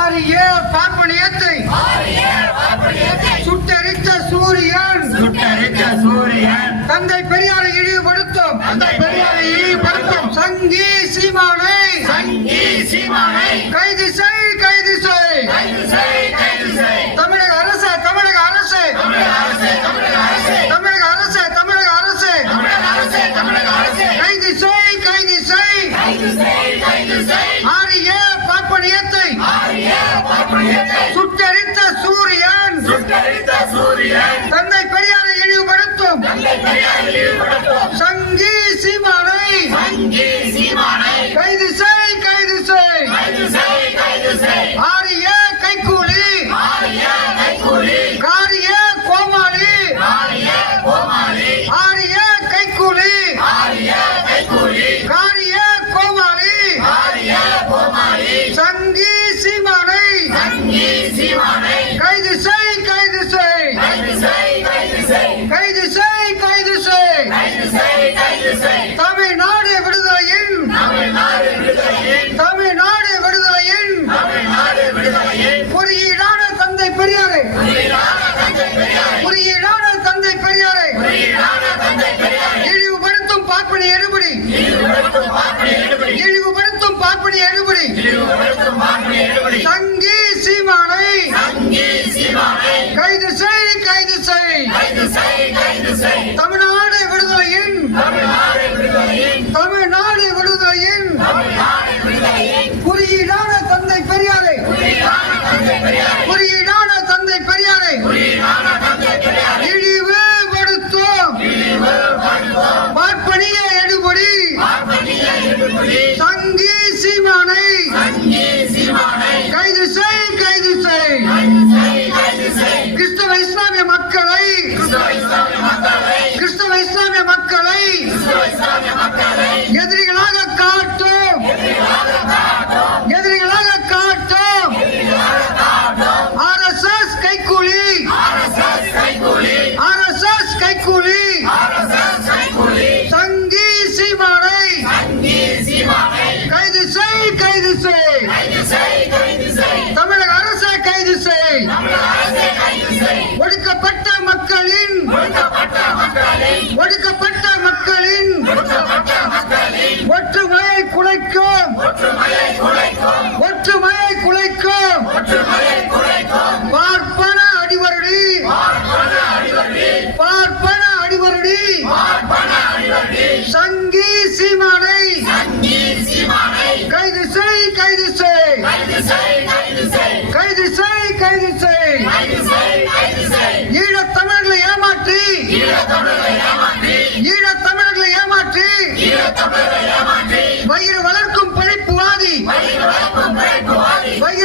ஆரிய பார்ப்பனியத்தை சுட்டரித்த சூரியன். சுட்டரித்த சூரியன். தந்தை பெரிய সঙ্গে குறியீடான தந்தை பெரியாரை. இழிவுபடுத்தும் பார்ப்பனி எடுபடி. இழிவுபடுத்தும் பார்ப்பனி எடுபடி. சங்கி சீமானை. கைது செய் கைது செய். தமிழ்நாடு விடுதலையின். தமிழ்நாடு விடுதலையின். குறியீடான ஈழத் தமிழர்களை ஏமாற்றி வயிறு வளர்க்கும் பிழைப்புவாதி வயிறு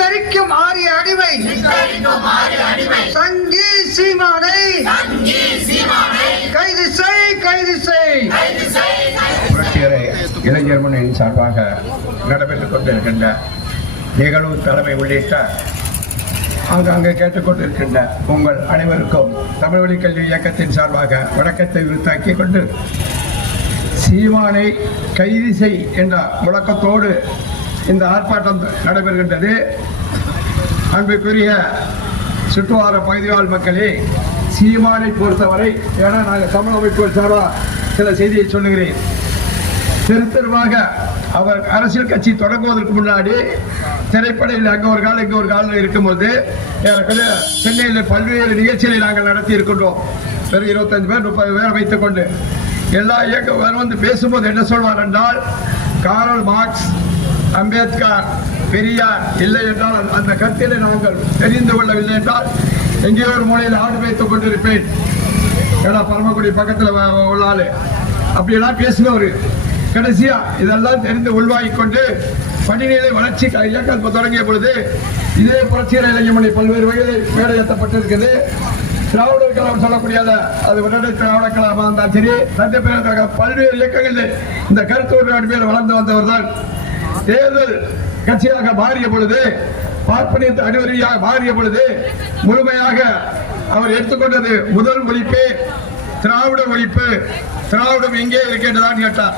சித்தரிக்கும் ஆரிய அடிமை. சங்கி சீமானை கைது செய் கைது செய் இளைஞர் முன்னணியின் சார்பாக நடைபெற்றுக் கொண்டிருக்கின்ற நிகழ்வு தலைமை உள்ளிட்ட ஆங்காங்கே கேட்டுக்கொண்டிருக்கின்ற உங்கள் அனைவருக்கும் தமிழ் வழி கல்வி இயக்கத்தின் சார்பாக வணக்கத்தை விருத்தாக்கி கொண்டு சீமானை கைது செய் என்ற முழக்கத்தோடு இந்த ஆர்ப்பாட்டம் நடைபெறுகின்றது. அன்புக்குரிய சுற்றுவார பகுதிவாழ் மக்களே சீமானை பொறுத்தவரை ஏன்னா நாங்கள் தமிழ் அமைப்பு சார்பாக சில செய்தியை சொல்லுகிறேன். திருத்தருவாக அவர் அரசியல் கட்சி தொடங்குவதற்கு முன்னாடி திரைப்படையில் அங்கே ஒரு காலம் இங்கே ஒரு காலம் இருக்கும்போது ஏற்கனவே சென்னையில் பல்வேறு நிகழ்ச்சிகளை நாங்கள் நடத்தி இருக்கின்றோம் வெறும் இருபத்தஞ்சு பேர் முப்பது பேர் வைத்துக்கொண்டு. எல்லா இயக்கம் வந்து பேசும்போது என்ன சொல்வார் என்றால் காரல் மார்க்ஸ் அம்பேத்கர் பெரியார் இல்லை என்றால் அந்த கருத்திலே நாங்கள் தெரிந்து கொள்ளவில்லை என்றால் எங்கேயோ ஒரு மூலையில் ஆடு வைத்துக் கொண்டிருப்பேன். ஏன்னா பரமக்குடி பக்கத்தில் உள்ளாள் அப்படியெல்லாம் பேசினவர். கடைசியா இதெல்லாம் தெரிந்து உள்வாங்கிக் கொண்டு படிநிலை வளர்ச்சி இயக்கம் தொடங்கிய பொழுது இதே புரட்சிகர இளைஞமணி பல்வேறு வகையில் மேடையேற்றப்பட்டிருக்கிறது திராவிடர் கழகம் சொல்லக்கூடிய அது உடனடி திராவிட கழகமாக இருந்தாலும் சரி சத்திய பேரர் பல்வேறு இயக்கங்களில் இந்த கருத்து உடனடிமையில் வளர்ந்து வந்தவர் தான் தேர்தல் கட்சியாக மாறிய பொழுது பார்ப்பனியத்து அடிவரியாக மாறிய பொழுது முழுமையாக அவர் எடுத்துக்கொண்டது முதல் ஒழிப்பு திராவிட ஒழிப்பு. திராவிடம் எங்கே இருக்கின்றதான் கேட்டார்.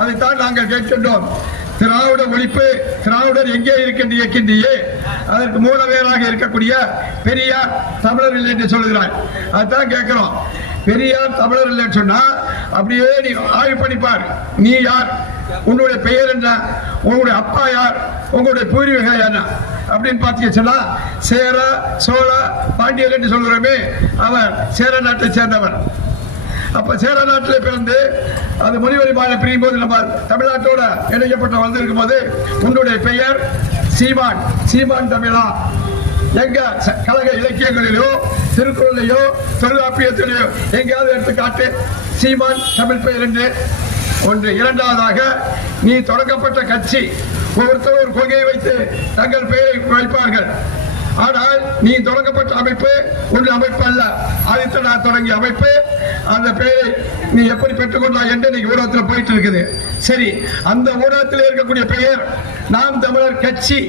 அதைத்தான் நாங்கள் கேட்கின்றோம். திராவிட ஒழிப்பு திராவிடர் எங்கே இருக்கின்ற இயக்கின்றியே அதற்கு மூலவேராக இருக்கக்கூடிய பெரியார் தமிழர் இல்லை என்று சொல்லுகிறார். அதுதான் கேட்கிறோம். பெரியார் தமிழர் இல்லைன்னு சொன்னா அப்படியே நீ ஆய்வு பண்ணிப்பார். நீ யார்? உன்னுடைய பெயர் என்ன? உங்களுடைய அப்பா யார்? உங்களுடைய பூர்வீகம் என்ன? அப்படின்னு பார்த்தீங்கன்னா சேர சோழ பாண்டியர் என்று சொல்கிறோமே அவர் சேர நாட்டை சேர்ந்தவர். அப்போ சேர நாட்டில் பிறந்து அது முனிவரி மாலை பிரியும் போது நம்ம தமிழ்நாட்டோட இணைக்கப்பட்ட வந்திருக்கும் போது உன்னுடைய பெயர் சீமான். சீமான் தமிழா. எங்க கழக இலக்கியங்களிலோ திருக்குறளையோ தொல்காப்பியத்திலேயோ எங்கேயாவது எடுத்து காட்டு சீமான் தமிழ் பெயர் என்று ஒன்று இரண்டாவதாக நீ தொடங்கப்பட்ட கட்சி ஒவ்வொருத்தரும் ஒரு கொள்கையை வைத்து தங்கள் பெயரை வைப்பார்கள். ஆனால் நீ தொடங்கப்பட்ட அமைப்பு ஒன்று அமைப்பு அல்ல. ஆதித்தனார் தொடங்கிய அமைப்பு. அந்த பெயரை நீ எப்படி பெற்றுக்கொண்டா என்று இன்னைக்கு ஊடகத்தில் போயிட்டு இருக்குது. சரி அந்த ஊடகத்தில் இருக்கக்கூடிய பெயர் நாம் தமிழர் கட்சி.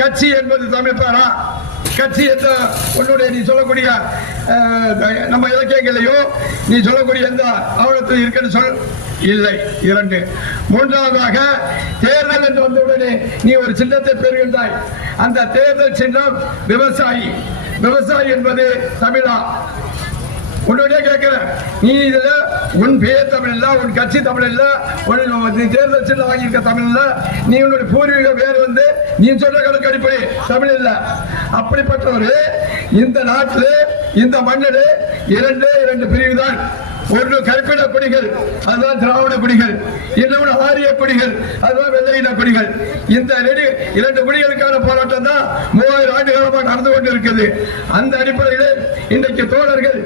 கட்சி என்பது தமிழ் கட்சி என்ற உன்னுடைய நீ சொல்லக்கூடிய நம்ம இலக்கியங்களையோ நீ சொல்லக்கூடிய எந்த ஆவணத்தில் இருக்குன்னு சொல். இல்லை இரண்டு. மூன்றாவதாக தேர்தல் என்று வந்தவுடனே நீ ஒரு சின்னத்தை பெறுகின்றாய். அந்த தேர்தல் சின்னம் விவசாயி. விவசாயி என்பது தமிழா. உன்னுடைய கேட்கிறேன். நீ இதுல உன் பேர் தமிழ் இல்ல உன் கட்சி தமிழ் இல்ல உன் நீ தேர்தல் சின்ன வாங்கியிருக்க தமிழ் இல்ல நீ உன்னுடைய பூர்வீக பேர் வந்து நீ சொல்ற கணக்கு அடிப்படை தமிழ் இல்ல அப்படிப்பட்டவர் இந்த நாட்டில் இந்த மண்ணில் இரண்டு இரண்டு பிரிவு தான் ஒன்று கற்பிட குடிகள் அதுதான் திராவிட குடிகள். இன்னொன்று ஆரிய குடிகள் அதுதான் வெள்ளையின குடிகள். இந்த இரண்டு குடிகளுக்கான போராட்டம் தான் மூவாயிரம் ஆண்டு காலமாக நடந்து கொண்டு இருக்குது அந்த அடிப்படையில் இன்றைக்கு தோழர்கள்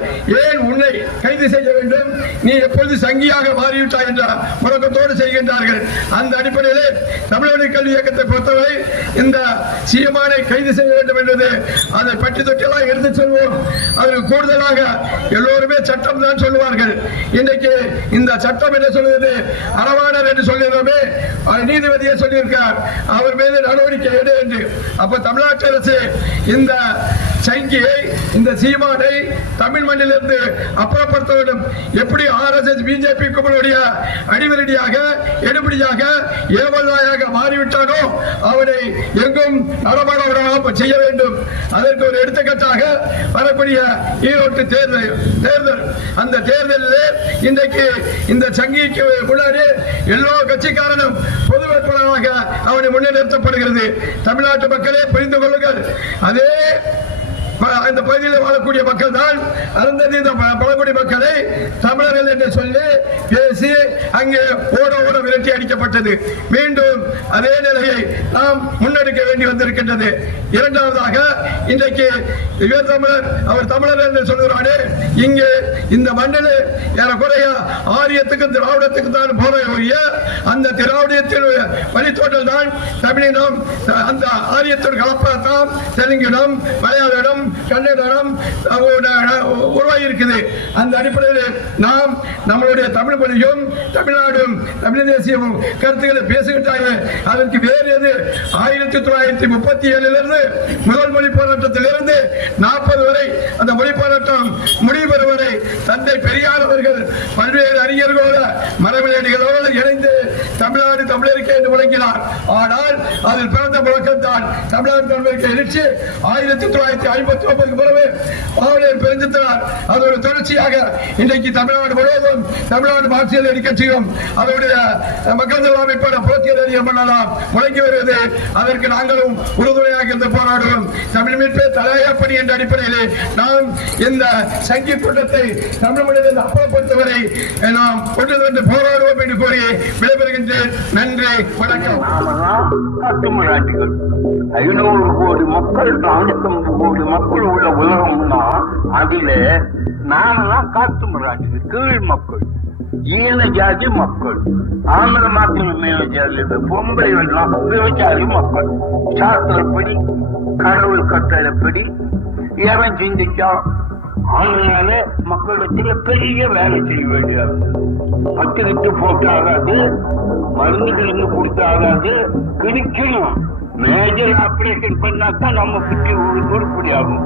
ஏன் உன்னை கைது செய்ய வேண்டும்? நீ எப்பொழுது சங்கியாக மாறிவிட்டாய் என்ற முழக்கத்தோடு செய்கின்றார்கள். அந்த அடிப்படையில் தமிழக கல்வி இயக்கத்தை பொறுத்தவரை இந்த சீமானை கைது செய்ய வேண்டும் என்பது அதை பற்றி தொட்டெல்லாம் எடுத்து சொல்வோம். அதற்கு கூடுதலாக எல்லோருமே சட்டம் தான் சொல்லுவார்கள். இன்றைக்கு இந்த சட்டம் என்ன சொல்கிறது அறவாணர் என்று சொல்லுகிறோமே நீதிபதியை சொல்லியிருக்கார். அவர் மீது நடவடிக்கை எடு என்று. அப்ப தமிழ்நாட்டு அரசு இந்த சங்கியை இந்த சீமானை தமிழ் மண்ணிலிருந்து அப்புறப்படுத்த வேண்டும் எப்படி ஆர்எஸ்எஸ் பிஜேபி கும்பலுடைய அடிவரடியாக எடுபடியாக ஏவல்வாயாக மாறிவிட்டானோ அவனை எங்கும் நடமாட விடாமல் செய்ய வேண்டும். அதற்கு ஒரு எடுத்துக்காட்டாக வரக்கூடிய ஈரோட்டு தேர்தல் தேர்தல். அந்த தேர்தலில் இன்றைக்கு இந்த சங்கிக்கு முன்னாடி எல்லோ கட்சிக்காரனும் பொது வேட்பாளராக அவனை முன்னிறுத்தப்படுகிறது. தமிழ்நாட்டு மக்களே புரிந்து கொள்ளுங்கள். அதே இந்த பகுதியில் வாழக்கூடிய மக்கள் தான் அருந்ததி பழங்குடி மக்களை தமிழர்கள் என்று சொல்லி அரசு அங்கே ஓட ஓட விரட்டி அடிக்கப்பட்டது. மீண்டும் அதே நிலையை நாம் முன்னெடுக்க வேண்டி வந்திருக்கின்றது. இரண்டாவதாக இன்றைக்கு இவர் தமிழர் அவர் தமிழர் என்று சொல்கிறாரே இங்கே இந்த மண்ணில் ஏறக்குறைய ஆரியத்துக்கும் திராவிடத்துக்கும் தான் போற அந்த திராவிடத்தின் வழித்தோட்டல் தான் தமிழினம் அந்த ஆரியத்தின் கலப்பாத்தான் தெலுங்கினம் மலையாளம் கன்னடம் உருவாகி இருக்குது. அந்த அடிப்படையில் நாம் நம்மளுடைய தமிழ் மொழியும் தமிழ்நாடும் தமிழ் தேசியமும் கருத்துக்களை பேசுகின்றாங்க அதற்கு வேறு எது? ஆயிரத்தி தொள்ளாயிரத்தி முப்பத்தி ஏழிலிருந்து முதல் மொழி போராட்டத்திலிருந்து நாற்பது வரை அந்த மொழி போராட்டம் முடிவு வரை தந்தை பெரியார் அவர்கள் பல்வேறு அறிஞர்களோடு மரபினடிகளோடு இணைந்து தமிழ்நாடு தமிழருக்கு என்று முழங்கினார். ஆனால் அதில் பிறந்த முழக்கம்தான் தமிழ்நாடு தமிழருக்கு எழுச்சி ஆயிரத்தி தொள்ளாயிரத்தி ஐம்பத்தி ஒன்பதுக்கு பிறகு பாவலர் பிரிஞ்சித்தார் அதோட தொடர்ச்சியாக இன்றைக்கு தமிழ்நாடு முழுவதும் தமிழ்நாடு மாற்றி அரசியல் கட்சியும் அதனுடைய மக்கள் நல அமைப்பான புரட்சியர் அறிய பண்ணலாம் முழங்கி வருவது அதற்கு நாங்களும் உறுதுணையாக இருந்து போராடுவோம் தமிழ் மீட்பே தலையாப்பணி என்ற அடிப்படையிலே நாம் இந்த சங்கி கூட்டத்தை தமிழ் மனிதன் அப்புறப்படுத்துவதை நாம் கொண்டு வந்து போராடுவோம் என்று கூறி விடைபெறுகின்றேன். நன்றி வணக்கம். ஐநூறு கோடி மக்கள் நானூத்தி கோடி மக்கள் உள்ள உலகம்னா அதுல நாமெல்லாம் காட்டுமிராட்டிகள் கீழ் மக்கள். ஈன ஜாதி மக்கள். ஆந்திர மாத்திரம் மேல ஜாதி பொம்பளைகள்லாம் விவசாயி மக்கள். சாஸ்திரப்படி கடவுள் கட்டளைப்படி எவன் சிந்திச்சா அதனால மக்களிடத்துல பெரிய வேலை செய்ய வேண்டியது பத்து லிட்டு போட்டு ஆகாது மருந்து கிழங்கு கொடுத்து ஆகாது மேஜர் ஆபரேஷன் பண்ணாதான் நம்ம சுற்றி உருப்படி ஆகும்